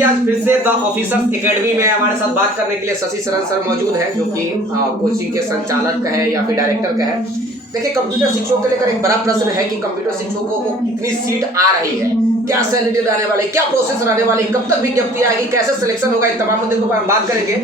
दोस्ती, आज फिर से द ऑफिसर्स एकेडमी में हमारे साथ बात करने के लिए शशि शरण सर मौजूद है, जो कि कोचिंग के संचालक का है या फिर डायरेक्टर का है। देखिए, कंप्यूटर शिक्षकों को लेकर एक बड़ा प्रश्न है कि कंप्यूटर शिक्षकों को कितनी सीट आ रही है, क्या सैलरी रहने वाली, क्या प्रोसेस रहने वाली, कब तक विज्ञप्ति आएगी, कैसे सिलेक्शन होगा, इन तमाम मुद्दों पर हम बात करेंगे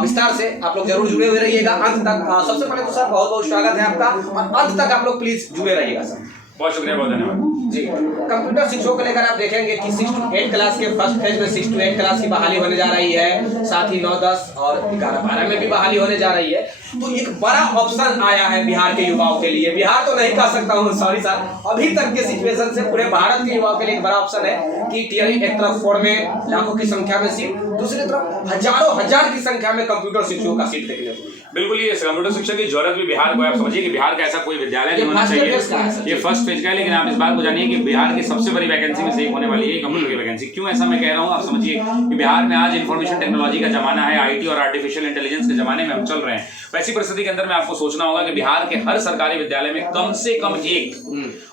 विस्तार से। आप लोग जरूर जुड़े हुए रहिएगा अंत तक। सबसे पहले तो सर बहुत बहुत स्वागत है आपका, और अंत तक आप लोग प्लीज जुड़े रहिएगा सर। बहुत शुक्रिया, बहुत धन्यवाद जी। कंप्यूटर शिक्षकों को लेकर आप देखेंगे कि 6 to 8 क्लास के फर्स्ट फेज में 6 to 8 क्लास की बहाली होने जा रही है, साथ ही 9, 10 और 11, 12 में भी बहाली होने जा रही है। तो एक बड़ा ऑप्शन आया है बिहार के युवाओं के लिए। बिहार तो नहीं कह सकता हूँ, सॉरी सर, अभी तक के सिचुएशन से पूरे भारत के युवाओं के लिए एक बड़ा ऑप्शन है कि टियर एक तरफ 4 में लाखों की संख्या में सीट, दूसरी तरफ हजारों हजार की संख्या में कंप्यूटर शिक्षकों का सीट देखने को। बिल्कुल, ये कंप्यूटर शिक्षा की जरूरत भी बिहार को है। आप समझिए कि बिहार का ऐसा कोई विद्यालय नहीं होना चाहिए। ये फर्स्ट फेज का है, लेकिन आप इस बात को जानिए कि बिहार की सबसे बड़ी वैकेंसी में से एक होने वाली है कंप्यूटर की वैकेंसी। क्यों ऐसा मैं कह रहा हूँ, आप समझिए कि बिहार में आज इन्फॉर्मेशन टेक्नोलॉजी का जमाना है, आईटी और आर्टिफिशियल इंटेलिजेंस के जमाने में हम चल रहे हैं। वैसी परिस्थिति के अंदर में आपको सोचना होगा कि बिहार के हर सरकारी विद्यालय में कम से कम एक,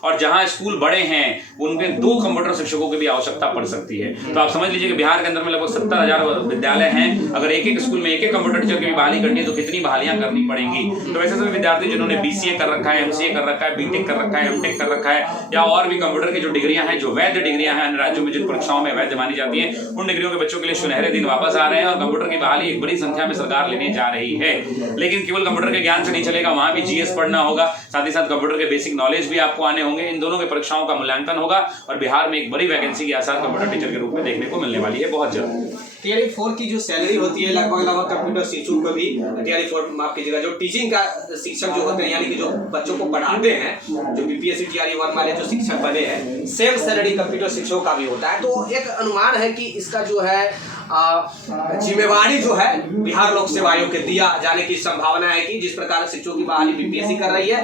और जहां स्कूल बड़े हैं उनके 2 कंप्यूटर शिक्षकों की भी आवश्यकता पड़ सकती है। तो आप समझ लीजिए कि बिहार के अंदर में लगभग 70,000 विद्यालय हैं। अगर एक स्कूल में एक कंप्यूटर टीचर की भी बहाली करनी है तो कितनी बहालियां करनी पड़ेंगी। तो वैसे सभी विद्यार्थी जिन्होंने बीसीए कर रखा है, एमसीए कर रखा है, बीटेक कर रखा है, एमटेक कर रखा है, या और भी कंप्यूटर की जो डिग्रियां हैं, जो वैध डिग्रियां हैं, अन्य राज्यों में जिन परीक्षाओं में वैध मानी जाती है, उन डिग्रियों के बच्चों के लिए सुनहरे दिन वापस आ रहे हैं और कंप्यूटर की बहाली एक बड़ी संख्या में सरकार लेने जा रही है। लेकिन केवल कंप्यूटर के ज्ञान से नहीं चलेगा, वहां भी जीएस पढ़ना होगा, साथ ही साथ कंप्यूटर के बेसिक नॉलेज भी आपको आने होंगे। इन दोनों की परीक्षाओं का मूल्यांकन होगा और बिहार में एक बड़ी वैकेंसी की आसार कंप्यूटर टीचर के रूप में देखने को मिलने वाली है बहुत जल्द। टियर 4 की जो सैलरी होती है लगभग कंप्यूटर शिक्षक को भी, टियर 4 माफ कीजिएगा, जो टीचिंग का शिक्षक जो होते हैं, यानी कि जो बच्चों को पढ़ाते हैं, जो बीपीएससी टियर 1 वाले जो शिक्षक बने हैं, सेम सैलरी कंप्यूटर शिक्षकों का भी होता है। तो एक अनुमान है कि इसका जो है जिम्मेवारी जो है बिहार लोक सेवा आयोग के दिया जाने की संभावना है कि जिस प्रकार शिक्षकों की बहाली बीपीएससी कर रही है,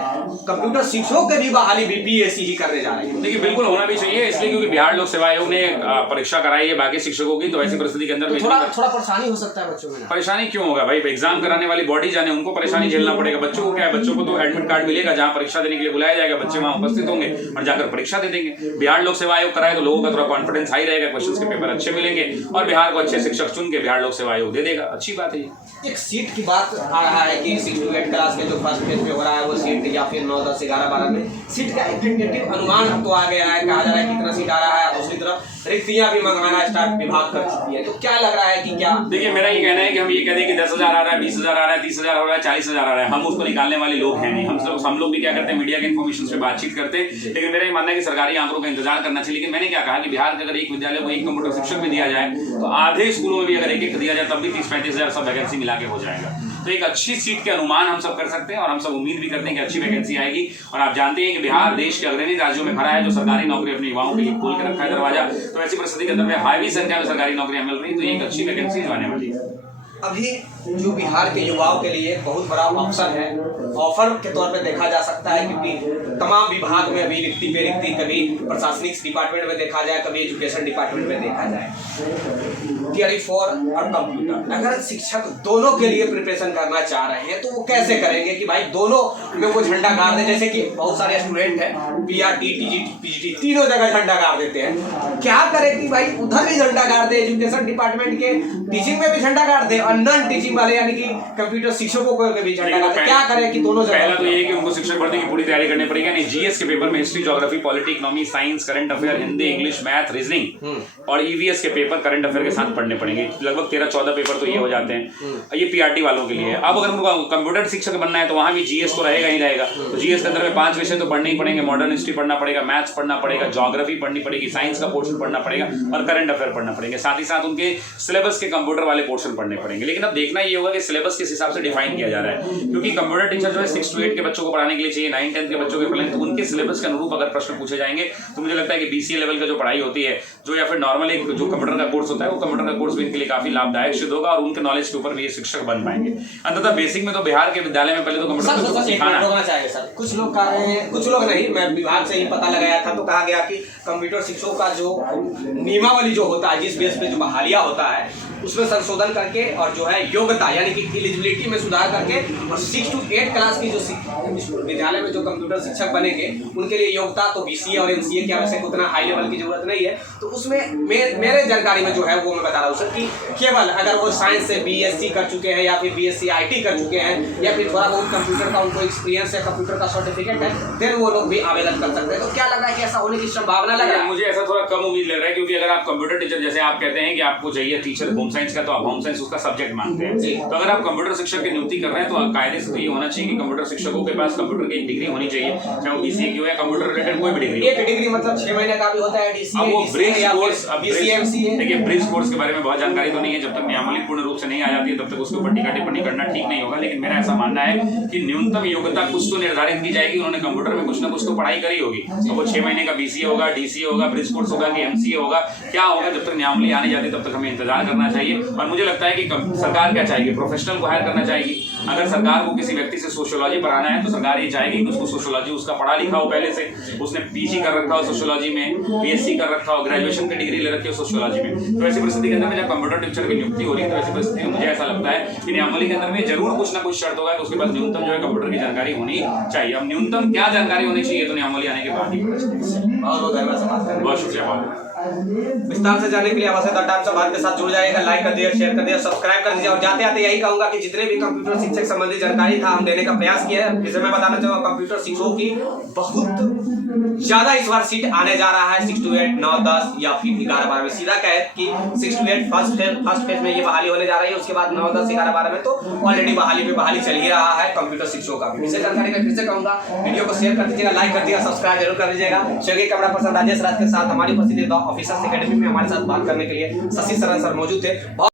कंप्यूटर शिक्षकों के भी बहाली बीपीएससी ही करने जा रही है। देखिए, बिल्कुल होना भी चाहिए, इसलिए क्योंकि बिहार लोक सेवा आयोग ने परीक्षा कराई है बाकी शिक्षकों की। तो ऐसी परिस्थिति के अंदर तो थोड़ा परेशानी हो सकता है बच्चों में। परेशानी क्यों होगा भाई, एग्जाम कराने वाली बॉडी जाने, उनको परेशानी झेलना पड़ेगा। बच्चों को क्या है, बच्चों को तो एडमिट कार्ड मिलेगा, जहां परीक्षा देने के लिए बुलाया जाएगा, बच्चे वहां उपस्थित होंगे और जाकर परीक्षा दे देंगे। बिहार लोक सेवा आयोग कराए तो लोगों का थोड़ा कॉन्फिडेंस हाई रहेगा, क्वेश्चन के पेपर अच्छे मिलेंगे और बिहार को अच्छे शिक्षक चुन के बिहार लोक सेवा आयोग दे देगा। अच्छी बात है। एक सीट की बात आ रहा है कि 6 to 8 क्लास के जो फर्स्ट फेज में हो रहा है वो सीट, या फिर 9, 10, 11, 12 में सीट का एफिडेविट अनुमान तो आ गया है, कहा जा रहा है कितना सीट आ रहा है। दूसरी तरफ रिक्तियां भी मंगवाना स्टार्ट विभाग कर चुकी है। तो क्या लग रहा है कि क्या, देखिए मेरा ये कहना है कि हम ये कह दें कि 10,000 आ रहा है, 20,000 आ रहा है, 30,000 हो रहा है, 40,000 आ रहा है, हम उसको निकालने वाले लोग हैं नहीं। हम लोग भी क्या करते हैं, मीडिया के इन्फॉर्मेशन से बातचीत करते हैं। लेकिन मेरा ये मानना है कि सरकारी आंकड़ों का इंतजार करना चाहिए। लेकिन मैंने क्या कहा कि बिहार के अगर एक विद्यालय को एक कंप्यूटर शिक्षक भी दिया जाए तो आधे स्कूलों में भी अगर एक दिया जाए तब भी 30-35,000 सब वैकेंसी मिला के हो जाएगा। तो एक अच्छी सीट के अनुमान हम सब कर सकते हैं और हम सब उम्मीद भी करते हैं कि अच्छी वैकेंसी आएगी। और आप जानते हैं कि बिहार देश के अग्रणी राज्यों में खड़ा है जो सरकारी नौकरी अपने युवाओं के लिए खोल के रखा है दरवाजा। तो ऐसी परिस्थिति के अंदर में हाई संख्या में सरकारी नौकरियां मिल रही, तो एक अच्छी वैकेंसी आने वाली है। अभी जो बिहार के युवाओं के लिए बहुत बड़ा ऑप्शन है, ऑफर के तौर पे देखा जा सकता है, क्योंकि तमाम विभाग में अभी रिक्ति पे रिक्ति, कभी प्रशासनिक डिपार्टमेंट में देखा जाए, कभी एजुकेशन डिपार्टमेंट में देखा जाए। टियर 4 और कंप्यूटर, अगर शिक्षक दोनों के लिए प्रिपरेशन करना चाह रहे हैं तो वो कैसे करेंगे कि भाई दोनों में वो झंडा गाड़ दे। जैसे कि बहुत सारे स्टूडेंट हैं पीआरटी, टीजीटी, पीजीटी तीनों जगह झंडा गाड़ देते हैं। क्या करें कि भाई उधर भी झंडा गाड़ दे, एजुकेशन डिपार्टमेंट के टीचिंग में भी झंडा गाड़ दे और नॉन टीचिंग वाले यानी कि कंप्यूटर शिक्षकों को भी झंडा गाड़ दे। क्या करें कि दोनों जगह। पहला तो ये है कि उनको शिक्षक भर्ती की पूरी तैयारी करनी पड़ेगी। नहीं, जीएस के पेपर में history, geography, polity, economy, science, current affair, Hindi, English, math, reasoning और ईवीएस के पेपर करंट अफेयर के साथ पढ़ने पड़ेंगे। लगभग 13-14 पेपर तो ये हो जाते हैं। ये पीआरटी वालों के लिए। अब अगर उनको कंप्यूटर शिक्षक बनना है तो वहां भी जीएस तो रहेगा ही रहेगा। तो जीएस के अंदर में 5 विषय तो पढ़ने ही पड़ेंगे। मॉडर्न हिस्ट्री पढ़ना पड़ेगा, मैथ्स पढ़ना पड़ेगा, ज्योग्राफी पढ़नी पड़ेगी, साइंस का पोर्शन पढ़ना पड़ेगा और करंट अफेयर पढ़ना पड़ेंगे। साथ ही साथ उनके सिलेबस के कंप्यूटर वाले पोर्शन पढ़ने पड़ेंगे। लेकिन अब देखना ये होगा कि सिलेबस किस हिसाब से डिफाइन किया जा रहा है, क्योंकि कंप्यूटर टीचर जो है 6 to 8 के बच्चों को पढ़ाने के लिए चाहिए, 9-10 के बच्चों के पढ़ाने, तो उनके सिलेबस के अनुरूप अगर प्रश्न पूछे जाएंगे तो मुझे लगता है कि बीसीए लेवल का जो पढ़ाई होती है, जो या फिर नॉर्मल एक जो कंप्यूटर का कोर्स होता है, वो कंप्यूटर का कोर्स भी इनके लिए काफी लाभदायक सिद्ध होगा और उनके नॉलेज के ऊपर भी ये शिक्षक बन पाएंगे। अंततः बेसिक में तो बिहार के विद्यालय में पहले तो कंप्यूटर सिखाना चाहिए। सर कुछ लोग कह रहे हैं, कुछ लोग नहीं, मैं विभाग से ही पता लगाया था तो कहा गया कि कंप्यूटर शिक्षकों का जो नियमावली जो होता है, जिस बेस पे जो बहालिया होता है, उसमें संशोधन करके और जो है योग्यता यानी कि एलिजिबिलिटी में सुधार करके और 6 to 8 क्लास की जो विद्यालय में जो कंप्यूटर शिक्षक बनेंगे उनके लिए योग्यता तो BCA और MCA की आवश्यक उतना हाई लेवल की जरूरत नहीं है। तो उसमें मेरे जानकारी में जो है वो मैं बता रहा हूँ सर कि केवल अगर वो साइंस से BSc कर चुके हैं या फिर BSc IT कर चुके हैं या फिर थोड़ा बहुत कंप्यूटर का उनको एक्सपीरियंस है, कंप्यूटर का सर्टिफिकेट है, देन वो लोग भी आवेदन कर सकते हैं। तो क्या लग रहा है कि ऐसा होने की संभावना लग रहा है? मुझे ऐसा थोड़ा कम उम्मीद लग रहा है, क्योंकि अगर आप कंप्यूटर टीचर जैसे आप कहते हैं कि आपको चाहिए टीचर होम साइंस का, तो आप होम साइंस उसका सब्जेक्ट मानते हैं। तो अगर आप कंप्यूटर शिक्षक की नियुक्ति कर रहे हैं तो कायदे से तो ये होना चाहिए कि कंप्यूटर शिक्षकों के पास कंप्यूटर की डिग्री होनी चाहिए, चाहे वो BCA की हो या कंप्यूटर रिलेटेड कोई भी डिग्री। एक डिग्री मतलब 6 महीने का भी होता है DCA, वो ब्रिज कोर्स, BCMCA। देखिए ब्रिज कोर्स के बारे में बहुत जानकारी तो नहीं है, जब तक नियमावली पूर्ण रूप से नहीं आ जाती है तब तक उसके ऊपर टीका टिप्पणी करना ठीक नहीं होगा। लेकिन मेरा ऐसा मानना है कि न्यूनतम योग्यता कुछ तो निर्धारित की जाएगी। उन्होंने कंप्यूटर में कुछ ना कुछ तो पढ़ाई करी होगी, तो वो 6 महीने का BCA होगा, DCA होगा, ब्रिज कोर्स होगा कि MCA होगा, क्या होगा, जब तक नियमावली आने जाती तब तक हमें इंतजार करना चाहिए। और मुझे लगता है कि सरकार क्या चाहेगी, प्रोफेशनल को हायर करना चाहेगी। अगर सरकार को किसी व्यक्ति से सोशियोलॉजी पढ़ाना है तो सरकार ये चाहेगी कि उसको सोशियोलॉजी उसका पढ़ा लिखा हो, पहले से उसने PG कर रखा हो सोशियोलॉजी में, BSc कर रखा हो, ग्रेजुएशन की डिग्री ले रखी हो सोशियोलॉजी में। तो ऐसी परिस्थिति के अंदर में जब कंप्यूटर टीचर की नियुक्ति हो रही है तो ऐसी परिस्थिति में मुझे ऐसा लगता है कि नियमावली के अंदर में जरूर कुछ ना कुछ शर्त होगा कि उसके पास न्यूनतम जो है कंप्यूटर की जानकारी होनी चाहिए। अब न्यूनतम क्या जानकारी होनी चाहिए तो नियमावली आने के बाद ही पता चलेगा। बहुत शुक्रिया। विस्तार से जाने के लिए आवश्यकता टाइम्स ऑफ भारत के साथ जुड़ जाइएगा, लाइक कर दिए, शेयर कर दिए, सब्सक्राइब कर दीजिए। और जाते आते यही कहूंगा कि जितने भी कंप्यूटर शिक्षक संबंधी जानकारी था हम देने का प्रयास किया है। जिसे मैं बताना चाहूंगा कंप्यूटर शिक्षकों की बहुत ज्यादा इस बार सीट आने जा रहा है 6 to 8, 9, 10 या फिर 11, 12 में। सीधा कहे कि 6 to 8 फर्स्ट फेज में ये बहाली होने जा रही है। उसके बाद 9, 10, 11, 12 में तो ऑलरेडी बहाली चल ही रहा है कंप्यूटर शिक्षकों का। इसे जानकारी का फिर से कहूंगा, वीडियो को शेयर कर दीजिएगा, लाइक कर दिया, सब्सक्राइब जरूर कर दीजिएगा। Share camera person Rajesh Raj के साथ हमारी उपस्थिति ऑफिसर्स एकेडमी में हमारे साथ बात करने के लिए शशि शरण सर मौजूद थे।